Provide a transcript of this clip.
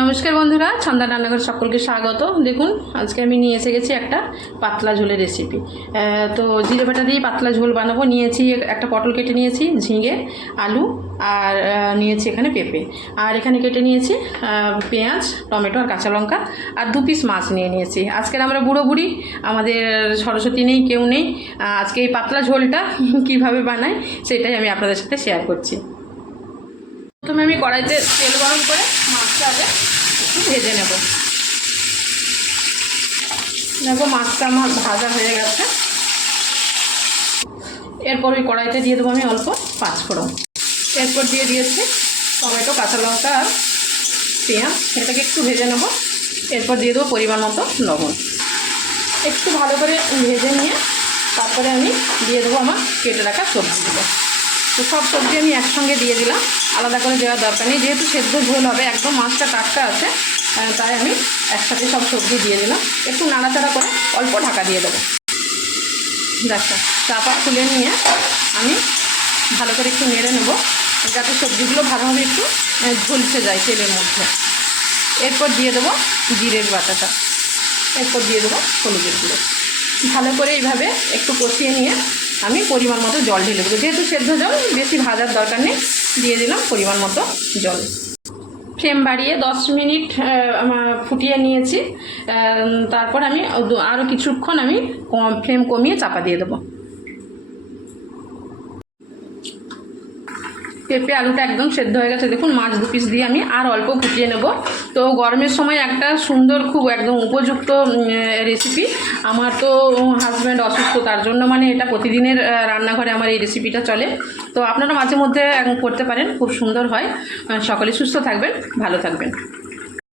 নমস্কার বন্ধুরা, ছন্দা রান্নাঘর সকলকে স্বাগত। দেখুন আজকে আমি নিয়ে এসে গেছি একটা পাতলা ঝোলের রেসিপি। তো জিরে বাটা দিয়ে পাতলা ঝোল বানাবো। নিয়েছি একটা পটল কেটে নিয়েছি, ঝিঙে, আলু আর নিয়েছি এখানে পেঁপে, আর এখানে কেটে নিয়েছি পেঁয়াজ, টমেটো আর কাঁচা লঙ্কা, আর 2 পিস মাছ নিয়ে নিয়েছি। আজকের আমরা বুড়ো বুড়ি, আমাদের সরস্বতী নেই, কেউ নেই। আজকে এই পাতলা ঝোলটা কিভাবে বানাই সেটাই আমি আপনাদের সাথে শেয়ার করছি। প্রথমে আমি কড়াইতে তেল গরম করে মাছটা আগে একটু ভেজে নেব। দেখো মাছটা আমার ভাজা হয়ে গেছে। এরপর ওই কড়াইতে দিয়ে দেবো আমি অল্প পাঁচফোড়ন। এরপর দিয়ে দিয়েছি টমেটো, কাঁচা লঙ্কা আর পেঁয়াজ, এটাকে একটু ভেজে নেব। এরপর দিয়ে দেবো পরিমাণ মতো লবণ। একটু ভালো করে ভেজে নিয়ে তারপরে আমি দিয়ে দেবো আমার কেটে রাখা সবজিগুলো। তো সব সবজি আমি একসঙ্গে দিয়ে দিলাম, আলাদা করে দেওয়ার দরকার নেই, যেহেতু সেদ্ধ ঝোল হবে, একদম মাছটা টাটকা আছে, তাই আমি একসাথে সব সবজি দিয়ে দিলাম। একটু নাড়াচাড়া করে অল্প ঢাকা দিয়ে দেবো। দেখো চাপা খুলে নিয়ে আমি ভালো করে একটু নেড়ে নেব, যাতে সবজিগুলো ভালোভাবে একটু ঝলসে যায় তেলের মধ্যে। এরপর দিয়ে দেবো জিরের বাটাটা, এরপর দিয়ে দেবো হলুদের গুঁড়ো। ভালো করে এইভাবে একটু কষিয়ে নিয়ে আমি পরিমাণ মতো জল ঢেলে দেবো, যেহেতু সেদ্ধ জল, বেশি ভাজার দরকার নেই। দিয়ে দিলাম পরিমাণ মতো জল। ফ্লেম বাড়িয়ে 10 মিনিট ফুটিয়ে নিয়েছি। তারপর আমি আরও কিছুক্ষণ আমি ফ্লেম কমিয়ে চাপা দিয়ে দেবো। পেঁপে আলুটা একদম সেদ্ধ হয়ে গেছে। দেখুন মাছ 2 পিস দিয়ে আমি আর অল্প ফুটিয়ে নেব। তো গরমের সময় একটা সুন্দর, খুব একদম উপযুক্ত রেসিপি। আমার তো হাজব্যান্ড অসুস্থ, তার জন্য মানে এটা প্রতিদিনের রান্নাঘরে আমার এই রেসিপিটা চলে। তো আপনারা মাঝে মধ্যে করতে পারেন, খুব সুন্দর হয়। সকলে সুস্থ থাকবেন, ভালো থাকবেন।